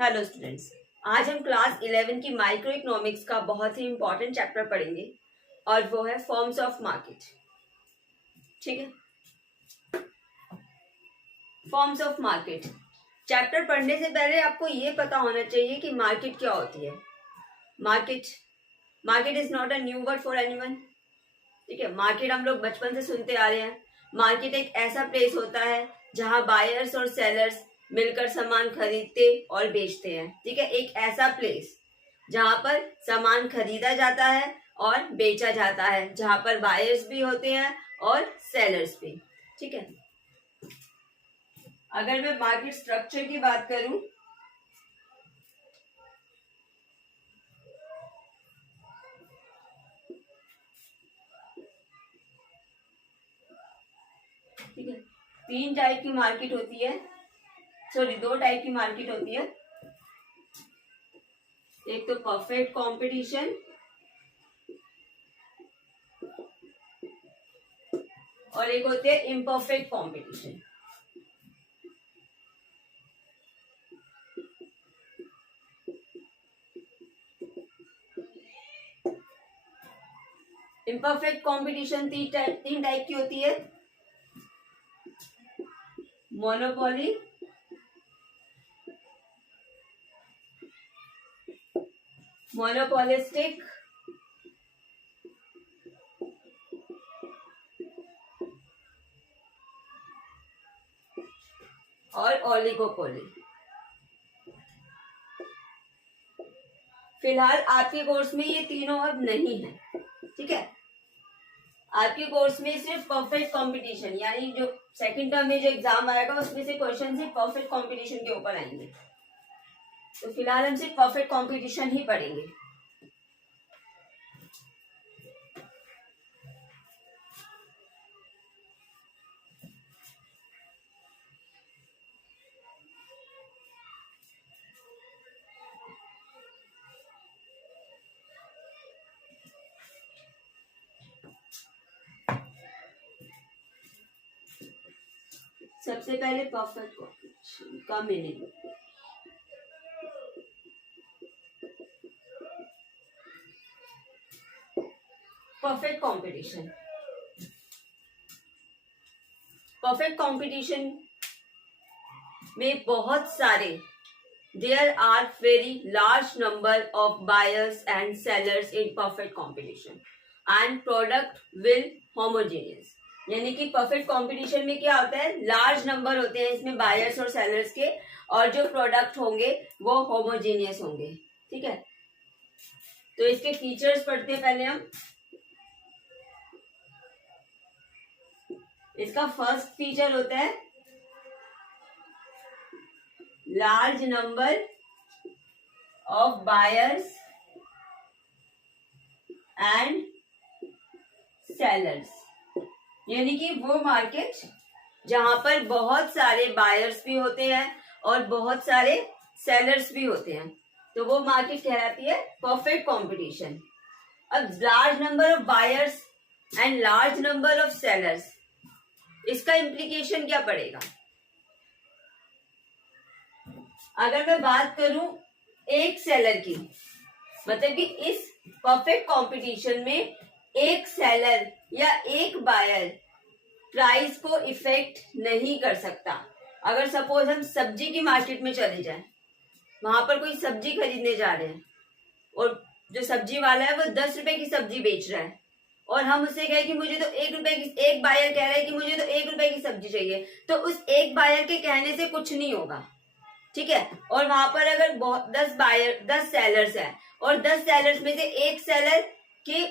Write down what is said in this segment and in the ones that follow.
Hello students, आज हम class 11 की माइक्रो इकोनॉमिक्स का बहुत ही इंपॉर्टेंट चैप्टर पढ़ेंगे और वो है फॉर्म्स ऑफ मार्केट। ठीक है, फॉर्म्स ऑफ मार्केट चैप्टर पढ़ने से पहले आपको ये पता होना चाहिए कि मार्केट क्या होती है। Market is not a new word for anyone. ठीक है, मार्केट हम लोग बचपन से सुनते आ रहे हैं। मार्केट एक ऐसा प्लेस होता है जहां बायर्स और सेलर्स मिलकर सामान खरीदते और बेचते हैं। ठीक है, एक ऐसा प्लेस जहां पर सामान खरीदा जाता है और बेचा जाता है, जहां पर बायर्स भी होते हैं और सेलर्स भी। ठीक है, अगर मैं मार्केट स्ट्रक्चर की बात करूं ठीक है, तीन टाइप की मार्केट होती है, दो टाइप की मार्केट होती है। एक तो परफेक्ट कंपटीशन और एक होती है इम्परफेक्ट कंपटीशन। इम्परफेक्ट कंपटीशन तीन टाइप की होती है: मोनोपोली, मोनोपोलिस्टिक और ओलिगोपोली। फिलहाल आपके कोर्स में ये तीनों अब नहीं है। ठीक है, आपके कोर्स में सिर्फ परफेक्ट कंपटीशन, यानी जो सेकंड टर्म में जो एग्जाम आएगा उसमें से क्वेश्चन सिर्फ परफेक्ट कंपटीशन के ऊपर आएंगे। तो फिलहाल हम सिर्फ परफेक्ट कंपटीशन ही पढ़ेंगे। सबसे पहले परफेक्ट कंपटीशन का meaning. Perfect competition, perfect competition में बहुत सारे there are very large number of buyers and sellers in perfect competition and product will homogeneous. यानी कि परफेक्ट कंपटीशन में क्या होता है, लार्ज नंबर होते हैं इसमें बायर्स और सेलर्स के, और जो प्रोडक्ट होंगे वो होमोजेनियस होंगे। ठीक है, तो इसके फीचर्स पढ़ते हैं पहले हम। इसका फर्स्ट फीचर होता है large number of buyers and sellers, यानी कि वो मार्केट जहां पर बहुत सारे बायर्स भी होते हैं और बहुत सारे सेलर्स भी होते हैं, तो वो मार्केट कहलाती है परफेक्ट कंपटीशन। अब large number of buyers and large number of sellers, इसका इम्प्लीकेशन क्या पड़ेगा? अगर मैं बात करूं एक सेलर की, मतलब कि इस परफेक्ट कंपटीशन में एक सेलर या एक बायर प्राइस को इफेक्ट नहीं कर सकता। अगर सपोज हम सब्जी की मार्केट में चले जाएं, वहां पर कोई सब्जी खरीदने जा रहे हैं और जो सब्जी वाला है वो 10 रुपए की सब्जी बेच रहा है और हम उससे कहें कि मुझे तो 1 रुपए की, एक बायर कह रहा है कि मुझे तो 1 रुपए की सब्जी चाहिए, तो उस एक बायर के कहने से कुछ नहीं होगा। ठीक है, और वहां पर अगर 10 सेलर्स हैं और 10 सेलर्स में से एक सेलर की,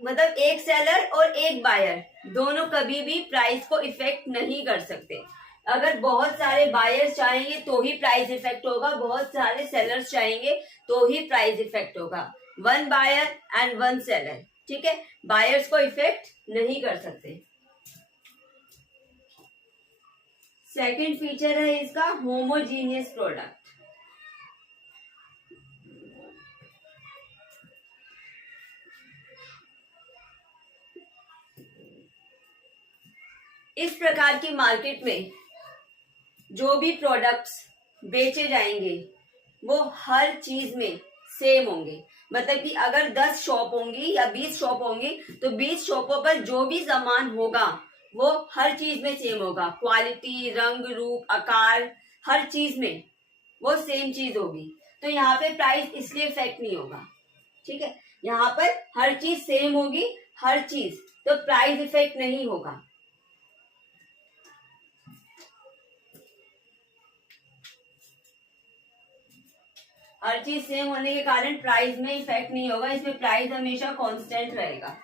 मतलब एक सेलर और एक बायर दोनों कभी भी प्राइस को इफेक्ट नहीं कर सकते। अगर बहुत सारे बायर्स चाहेंगे तो ही प्राइस इफेक्ट होगा, बहुत सारे सेलर्स चाहेंगे तो ही प्राइस इफेक्ट होगा। 1 बायर एंड 1 सेलर, ठीक है, बायर्स को इफेक्ट नहीं कर सकते। सेकंड फीचर है इसका होमोजीनियस प्रोडक्ट। इस प्रकार की मार्केट में जो भी प्रोडक्ट्स बेचे जाएंगे वो हर चीज में सेम होंगे। मतलब कि अगर 10 शॉप होंगी या 20 शॉप होंगी तो 20 शॉपों पर जो भी सामान होगा वो हर चीज में सेम होगा। क्वालिटी, रंग, रूप, आकार, हर चीज में वो सेम चीज होगी। तो यहाँ पे प्राइस इसलिए इफेक्ट नहीं होगा। ठीक है, यहाँ पर हर चीज सेम होगी, हर चीज, तो प्राइस इफेक्ट नहीं होगा। हर चीज सेम होने के कारण प्राइस में इफेक्ट नहीं होगा। इसमें प्राइस हमेशा कांस्टेंट रहेगा।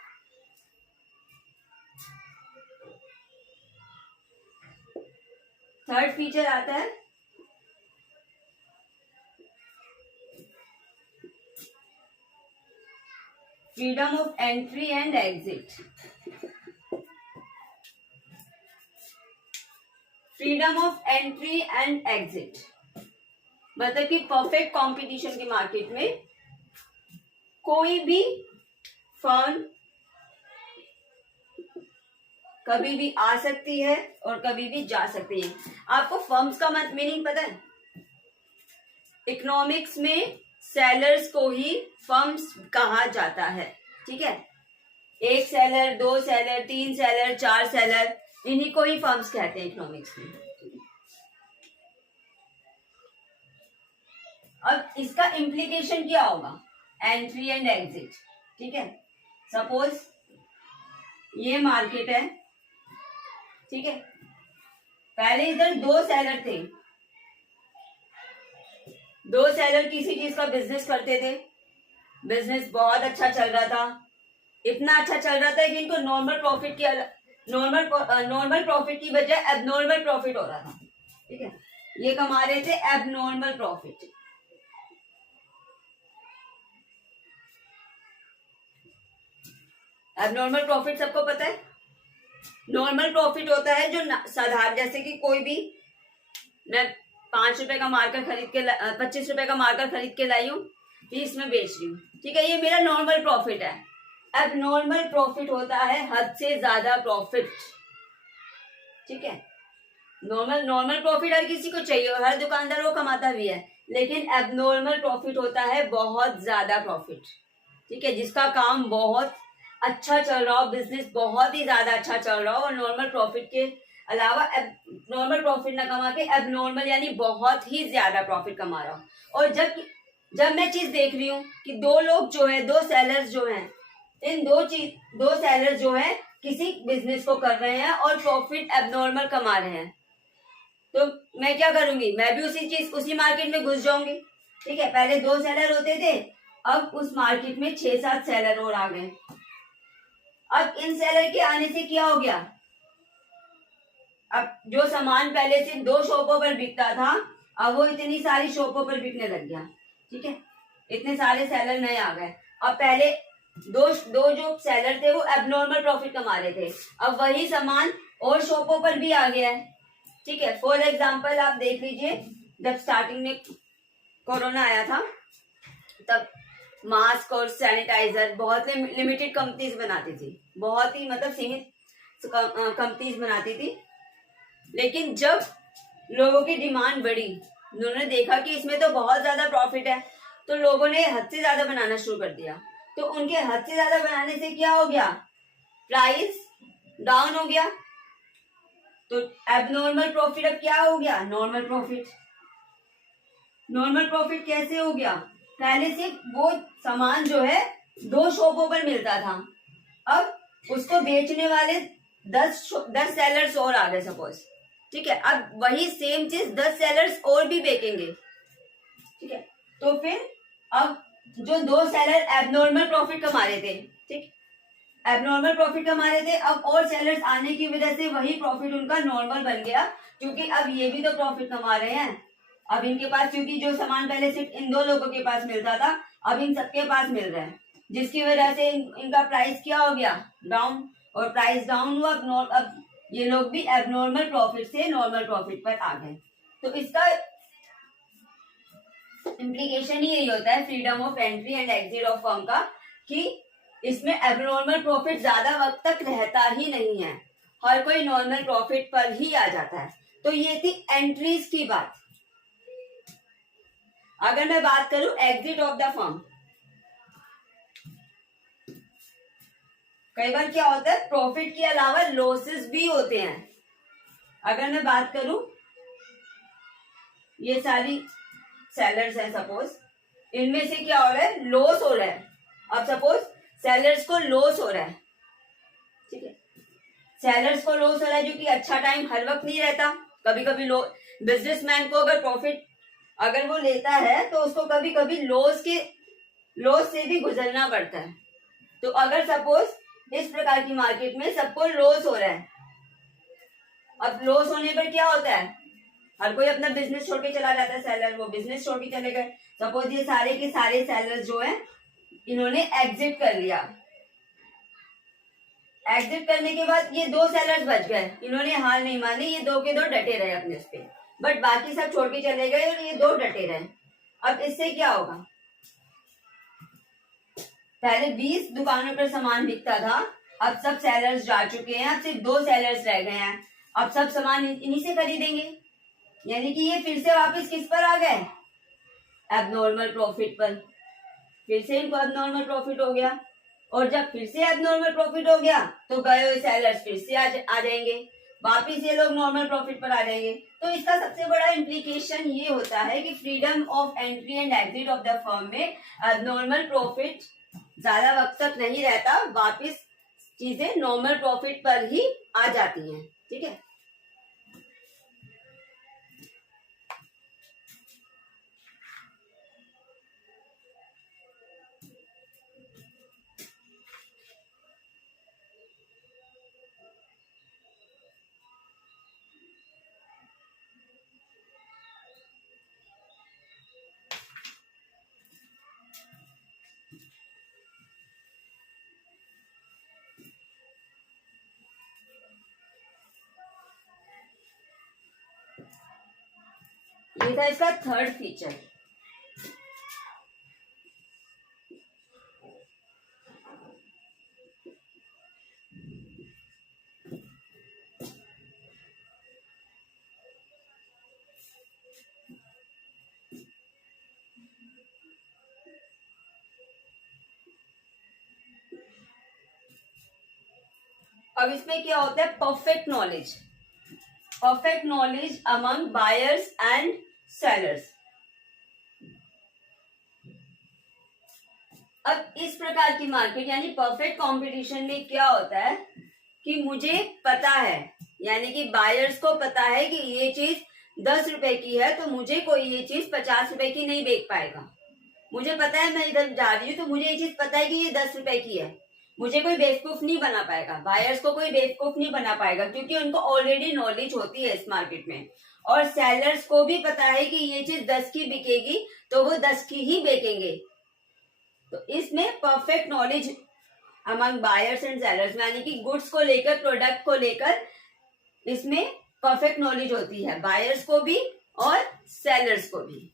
थर्ड फीचर आता है freedom of entry and exit. Freedom of entry and exit मतलब कि परफेक्ट कंपटीशन के मार्केट में कोई भी फर्म कभी भी आ सकती है और कभी भी जा सकती है। आपको फर्म्स का मीनिंग पता है? इकोनॉमिक्स में सेलर्स को ही फर्म्स कहा जाता है। ठीक है, एक सेलर, दो सेलर, तीन सेलर, चार सेलर, इन्हीं को ही फर्म्स कहते हैं इकोनॉमिक्स में। अब इसका इम्प्लीकेशन क्या होगा? Entry and exit. ठीक है, सपोज ये मार्केट है। ठीक है, पहले इधर दो सेलर थे। दो सेलर किसी चीज का बिजनेस करते थे। बिजनेस बहुत अच्छा चल रहा था, इतना अच्छा चल रहा था कि इनको नॉर्मल प्रॉफिट की बजाय एबनॉर्मल प्रॉफिट हो रहा था। ठीक है, ये कमा रहे थे एबनॉर्मल प्रॉफिट। एबनॉर्मल प्रॉफिट सबको पता है। नॉर्मल प्रॉफिट होता है जो साधारण, जैसे कि कोई भी, मैं 5 रुपए का मार्कर खरीद के 25 रुपए का मार्कर खरीद के लाई हूँ, 30 में बेच रही हूँ। ठीक है, ये मेरा नॉर्मल प्रॉफिट है। अब नॉर्मल प्रॉफिट होता है हद से ज्यादा प्रॉफिट। ठीक है, नॉर्मल प्रॉफिट हर किसी को चाहिए और हर दुकानदार वो कमाता भी है, लेकिन एबनॉर्मल प्रॉफिट होता है बहुत ज्यादा प्रॉफिट। ठीक है, जिसका काम बहुत अच्छा चल रहा हो, बिजनेस बहुत ही ज्यादा अच्छा चल रहा हो और नॉर्मल प्रॉफिट के अलावा नॉर्मल प्रॉफिट ना कमा के एबनॉर्मल यानी बहुत ही ज्यादा प्रॉफिट कमा रहा हो। और जब मैं चीज देख रही हूँ कि दो लोग जो है, दो सेलर्स जो हैं, इन दो सेलर्स जो है किसी बिजनेस को कर रहे हैं और प्रॉफिट एबनॉर्मल कमा रहे हैं, तो मैं क्या करूंगी? मैं भी उसी मार्केट में घुस जाऊंगी। ठीक है, पहले दो सेलर होते थे, अब उस मार्केट में 6-7 सेलर और आ गए। अब इन सेलर के आने से क्या हो गया? अब जो सामान पहले सिर्फ 2 शॉपों पर बिकता था, अब वो इतनी सारी शॉपों पर बिकने लग गया। ठीक है, इतने सारे सेलर नए आ गए। अब पहले दो जो सेलर थे वो एबनॉर्मल प्रॉफिट कमा रहे थे, अब वही सामान और शॉपों पर भी आ गया है। ठीक है, फॉर एग्जाम्पल आप देख लीजिए, जब स्टार्टिंग में कोरोना आया था तब मास्क और सैनिटाइजर बहुत लिमिटेड कंपनीज बनाती थी, बहुत ही मतलब सीमित कंपनीज बनाती थी। लेकिन जब लोगों की डिमांड बढ़ी, उन्होंने देखा कि इसमें तो बहुत ज्यादा प्रॉफिट है, तो लोगों ने हद से ज्यादा बनाना शुरू कर दिया। तो उनके हद से ज्यादा बनाने से क्या हो गया? प्राइस डाउन हो गया। तो एबनॉर्मल प्रॉफिट अब क्या हो गया? Normal profit. नॉर्मल प्रॉफिट कैसे हो गया? पहले से वो सामान जो है 2 शॉपों पर मिलता था, अब उसको बेचने वाले 10 सेलर्स और आ गए सपोज। ठीक है, अब वही सेम चीज 10 सेलर्स और भी बेचेंगे। ठीक है, तो फिर अब जो 2 सेलर एबनॉर्मल प्रॉफिट कमा रहे थे, ठीक, एबनॉर्मल प्रॉफिट कमा रहे थे, अब और सेलर्स आने की वजह से वही प्रॉफिट उनका नॉर्मल बन गया, क्योंकि अब ये भी तो प्रॉफिट कमा रहे हैं। अब इनके पास, क्योंकि जो सामान पहले सिर्फ इन 2 लोगों के पास मिलता था, अब इन सबके पास मिल रहा है, जिसकी वजह से इनका प्राइस क्या हो गया? डाउन। और प्राइस डाउन हुआ, अब ये लोग भी एबनॉर्मल प्रॉफिट से नॉर्मल प्रॉफिट पर आ गए। तो इसका इम्प्लीकेशन ही यही होता है freedom of entry and exit of firm का, कि इसमें एबनॉर्मल प्रॉफिट ज्यादा वक्त तक रहता ही नहीं है, हर कोई नॉर्मल प्रॉफिट पर ही आ जाता है। तो ये थी एंट्रीज की बात। अगर मैं बात करूं एग्जिट ऑफ द फर्म, कई बार क्या होता है प्रॉफिट के अलावा लॉसेस भी होते हैं। अगर मैं बात करूं ये सारी सेलर्स हैं, सपोज इनमें से क्या हो रहा है लॉस हो रहा है। अब सपोज सेलर्स को लॉस हो रहा है, ठीक है, सेलर्स को लॉस हो रहा है जो कि अच्छा टाइम हर वक्त नहीं रहता। कभी कभी बिजनेसमैन को अगर प्रॉफिट अगर वो लेता है तो उसको कभी कभी लॉस से भी गुजरना पड़ता है। तो अगर सपोज इस प्रकार की मार्केट में सबको लॉस हो रहा है, अब लॉस होने पर क्या होता है हर कोई अपना बिजनेस छोड़ के चला जाता है। सेलर वो बिजनेस छोड़ के चले गए। सपोज ये सारे के सारे सेलर्स जो है इन्होंने एग्जिट कर लिया। एग्जिट करने के बाद ये दो सेलर्स बच गए, इन्होंने हार नहीं मानी, ये दो के दो डटे रहे अपने उस पे, बट बाकी सब छोड़ के चले गए और ये दो डटे रहे। अब इससे क्या होगा, पहले 20 दुकानों पर सामान बिकता था, अब सब सेलर्स जा चुके हैं, अब सिर्फ 2 सेलर्स रह गए हैं, अब सब सामान इन्हीं से खरीदेंगे। यानी कि ये फिर से वापस किस पर आ गए, एबनॉर्मल प्रॉफिट पर। फिर से इनको एबनॉर्मल प्रॉफिट हो गया, और जब फिर से एबनॉर्मल प्रॉफिट हो गया तो गए हुए सेलर्स फिर से आ जाएंगे, वापिस ये लोग नॉर्मल प्रॉफिट पर आ जाएंगे। तो इसका सबसे बड़ा इम्प्लीकेशन ये होता है कि freedom of entry and exit of the firm में एबनॉर्मल प्रॉफिट ज्यादा वक्त तक नहीं रहता, वापिस चीजें नॉर्मल प्रॉफिट पर ही आ जाती हैं। ठीक है, ये था इसका थर्ड फीचर। अब इसमें क्या होता है, perfect knowledge, perfect knowledge among buyers and sellers. अब इस प्रकार की मार्केट यानी परफेक्ट कंपटीशन में क्या होता है कि मुझे पता है, यानी कि बायर्स को पता है कि ये चीज 10 रुपए की है तो मुझे कोई ये चीज 50 रुपए की नहीं बेच पाएगा। मुझे पता है मैं इधर जा रही हूँ तो मुझे ये चीज पता है कि ये 10 रुपए की है, मुझे कोई बेवकूफ नहीं बना पाएगा, बायर्स को कोई बेवकूफ नहीं बना पाएगा, क्योंकि उनको ऑलरेडी नॉलेज होती है इस मार्केट में। और सेलर्स को भी पता है कि ये चीज 10 की बिकेगी तो वो 10 की ही बेचेंगे। तो इसमें perfect knowledge among buyers and sellers, यानी कि गुड्स को लेकर, प्रोडक्ट को लेकर इसमें परफेक्ट नॉलेज होती है, बायर्स को भी और सेलर्स को भी।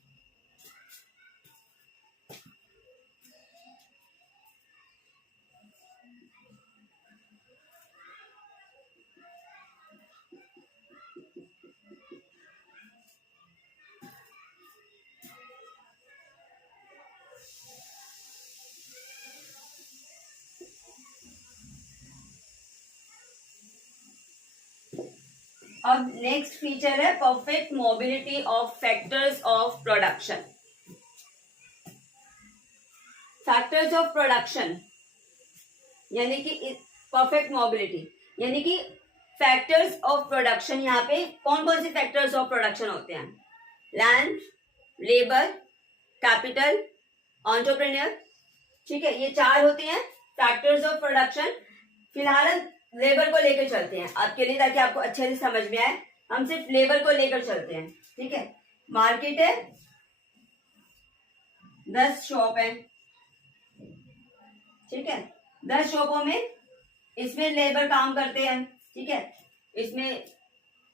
अब नेक्स्ट फीचर है perfect mobility of factors of production. Factors of production यानी कि परफेक्ट मोबिलिटी, यानी कि फैक्टर्स ऑफ प्रोडक्शन, यहाँ पे कौन कौन से फैक्टर्स ऑफ प्रोडक्शन होते हैं, लैंड, लेबर, कैपिटल, एंटरप्रेन्योर। ठीक है, ये 4 होते हैं फैक्टर्स ऑफ प्रोडक्शन। फिलहाल लेबर को लेकर चलते हैं आपके लिए, ताकि आपको अच्छे से समझ में आए। हम सिर्फ लेबर को लेकर चलते हैं। ठीक है, मार्केट है, 10 शॉप है। ठीक है, 10 शॉपों में इसमें लेबर काम करते हैं। ठीक है, इसमें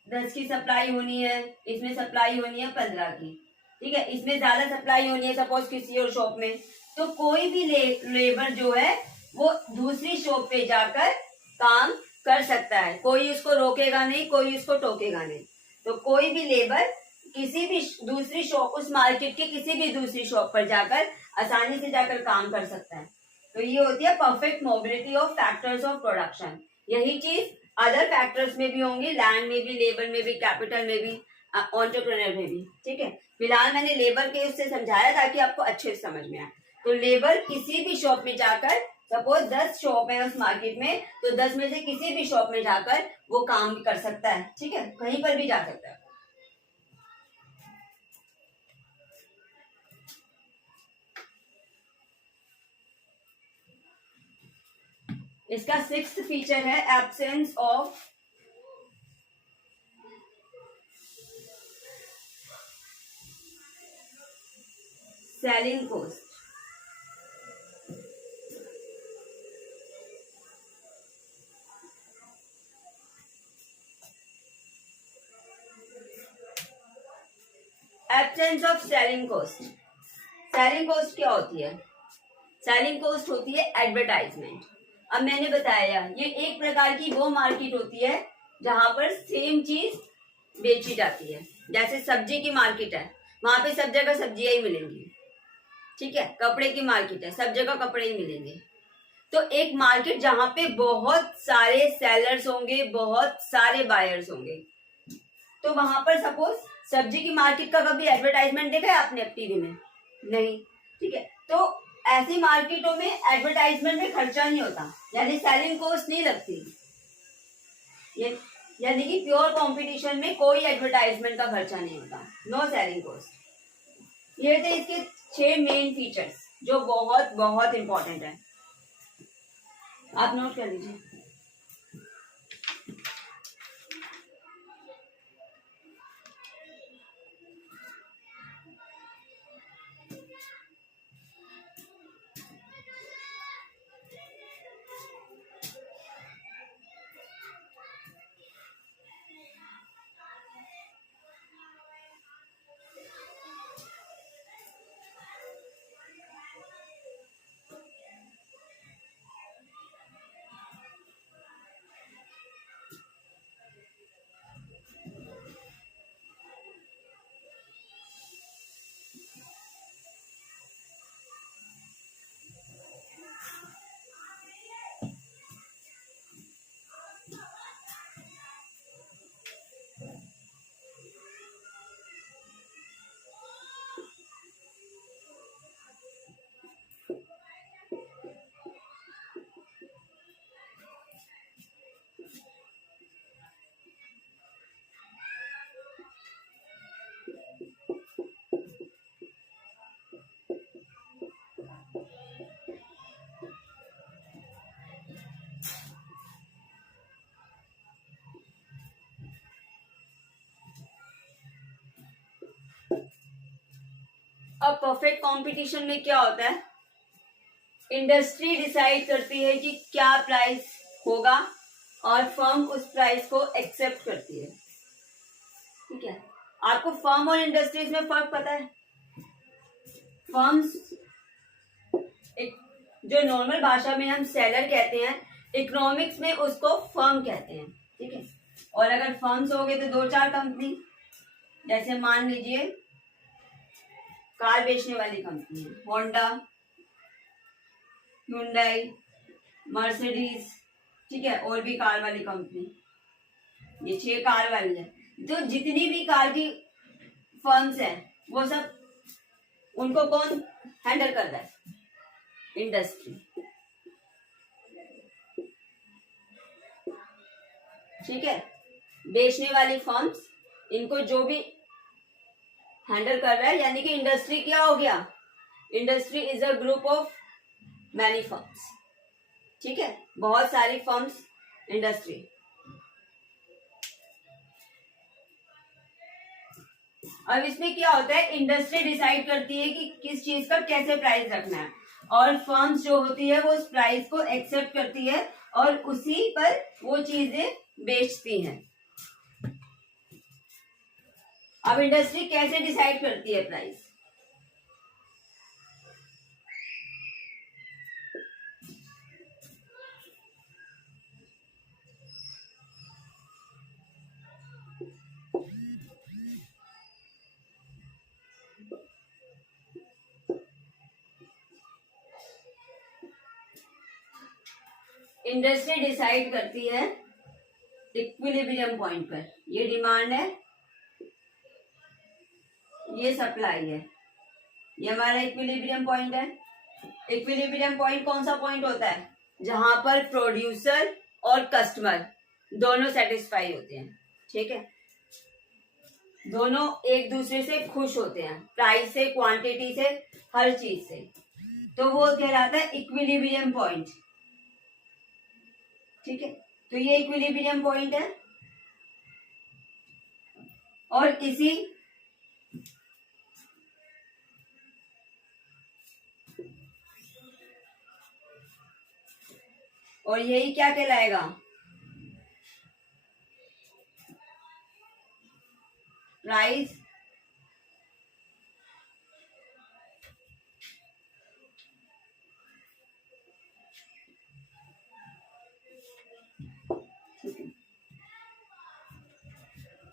10 की सप्लाई होनी है, इसमें सप्लाई होनी है 15 की। ठीक है, इसमें ज्यादा सप्लाई होनी है सपोज किसी और शॉप में, तो कोई भी लेबर जो है वो दूसरी शॉप पे जाकर काम कर सकता है, कोई उसको रोकेगा नहीं, कोई उसको टोकेगा नहीं। तो कोई भी लेबर किसी भी दूसरी शॉप, उस मार्केट की किसी भी दूसरी शॉप पर जाकर आसानी से जाकर काम कर सकता है। तो ये होती है perfect mobility of factors of production. यही चीज अदर फैक्टर्स में भी होंगी, लैंड में भी, लेबर में भी, कैपिटल में भी, एंटरप्रेन्योर में भी। ठीक है, फिलहाल मैंने लेबर के उससे समझाया ताकि आपको अच्छे से समझ में आए। तो लेबर किसी भी शॉप में जाकर, सपोज 10 शॉप है उस मार्केट में, तो 10 में से किसी भी शॉप में जाकर वो काम कर सकता है। ठीक है, कहीं पर भी जा सकता है। इसका 6th फीचर है absence of selling cost. Absence of selling cost. Selling cost क्या होती है? सेलिंग कॉस्ट होती है एडवर्टाइजमेंट। अब मैंने बताया ये एक प्रकार की वो मार्केट होती है जहां पर सेम चीज बेची जाती है। जैसे सब्जी की मार्केट है, वहां पे सब जगह सब्जियां ही मिलेंगी। ठीक है, कपड़े की मार्केट है, सब जगह कपड़े ही मिलेंगे। तो एक मार्केट जहां पे बहुत सारे सेलर्स होंगे, बहुत सारे बायर्स होंगे, तो वहां पर सपोज सब्जी की मार्केट का कभी एडवर्टाइजमेंट देखा है आपने टीवी में? नहीं। ठीक है, तो ऐसी मार्केटों में एडवर्टाइजमेंट में खर्चा नहीं होता, यानी सेलिंग कॉस्ट नहीं लगती। यानी कि प्योर कंपटीशन में कोई एडवर्टाइजमेंट का खर्चा नहीं होता, नो सेलिंग कॉस्ट। ये थे इसके 6 मेन फीचर्स जो बहुत बहुत इंपॉर्टेंट है, आप नोट कर लीजिए। अब परफेक्ट कंपटीशन में क्या होता है? इंडस्ट्री डिसाइड करती है कि क्या प्राइस होगा और फर्म उस प्राइस को एक्सेप्ट करती है। ठीक है, आपको फर्म और इंडस्ट्रीज में फर्क पता है? फर्म्स एक जो नॉर्मल भाषा में हम सेलर कहते हैं, इकोनॉमिक्स में उसको फर्म कहते हैं। ठीक है, और अगर फर्म्स हो गए तो 2-4 कंपनी, जैसे मान लीजिए कार बेचने वाली कंपनी है, होंडा, हुंडई, मर्सिडीज। ठीक है, और भी कार वाली कंपनी, ये 6 कार वाली है। तो जितनी भी कार की फर्म्स हैं वो सब, उनको कौन हैंडल कर रहा है? इंडस्ट्री। ठीक है, बेचने वाली फर्म्स, इनको जो भी हैंडल कर रहा है, यानी कि इंडस्ट्री क्या हो गया? Industry is a group of many firms. ठीक है, बहुत सारी फर्म्स इंडस्ट्री। अब इसमें क्या होता है? इंडस्ट्री डिसाइड करती है कि किस चीज का कैसे प्राइस रखना है, और फर्म्स जो होती है वो उस प्राइस को एक्सेप्ट करती है और उसी पर वो चीजें बेचती हैं। अब इंडस्ट्री कैसे डिसाइड करती है प्राइस? इंडस्ट्री डिसाइड करती है इक्विलिब्रियम पॉइंट पर। ये डिमांड है, ये सप्लाई है, ये हमारा इक्विलिब्रियम पॉइंट है। इक्विलिब्रियम पॉइंट कौन सा पॉइंट होता है? जहां पर प्रोड्यूसर और कस्टमर दोनों सेटिस्फाई होते हैं। ठीक है, दोनों एक दूसरे से खुश होते हैं, प्राइस से, क्वांटिटी से, हर चीज से। तो वो कहलाता है इक्विलिब्रियम पॉइंट। ठीक है, तो ये इक्विलिब्रियम पॉइंट है। और यही क्या कहलाएगा? प्राइस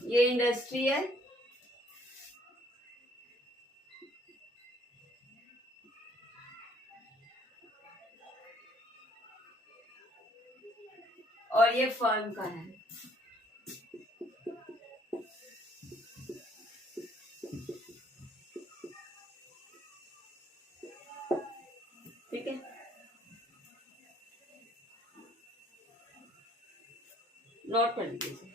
ये इंडस्ट्री है, और ये फर्म का है। ठीक है, नोट कर लीजिए।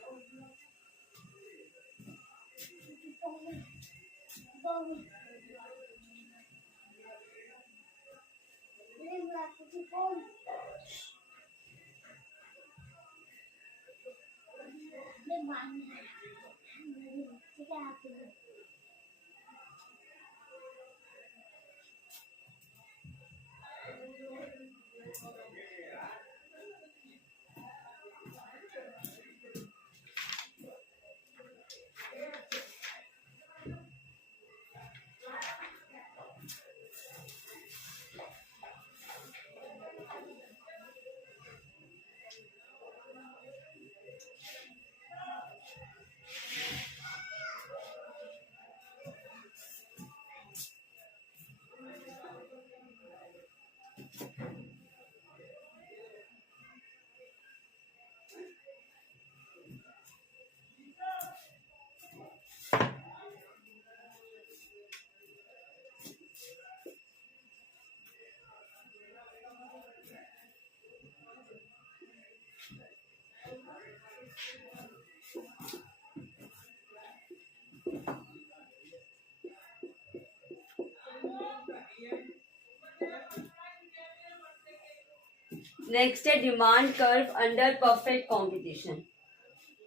नेक्स्ट है demand curve under perfect competition.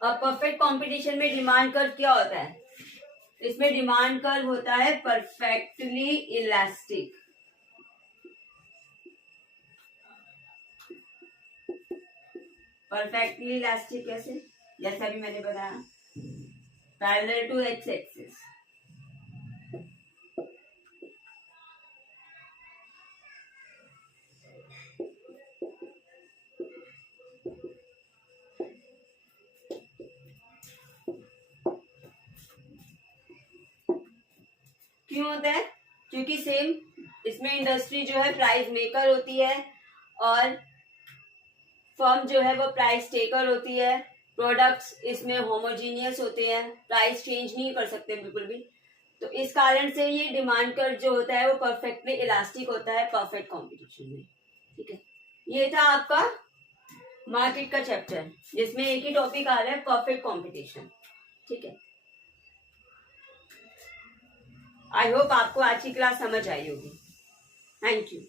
अब परफेक्ट कंपटीशन में डिमांड कर्व क्या होता है? इसमें डिमांड कर्व होता है परफेक्टली इलास्टिक। परफेक्टली इलास्टिक कैसे? जैसा अभी मैंने बताया, पैरेलल टू एक्स एक्सिस। क्यों होता है? क्योंकि सेम इसमें इंडस्ट्री जो है प्राइस मेकर होती है और फर्म जो है वो प्राइस टेकर होती है। प्रोडक्ट्स इसमें होमोजीनियस होते हैं, प्राइस चेंज नहीं कर सकते बिल्कुल भी। तो इस कारण से ये डिमांड कर्व जो होता है वो परफेक्टली इलास्टिक होता है परफेक्ट कंपटीशन में। ठीक है, ये था आपका मार्केट का चैप्टर, जिसमें एक ही टॉपिक आ रहा है, परफेक्ट कंपटीशन। ठीक है, आई होप आपको आज की क्लास समझ आई होगी। Thank you.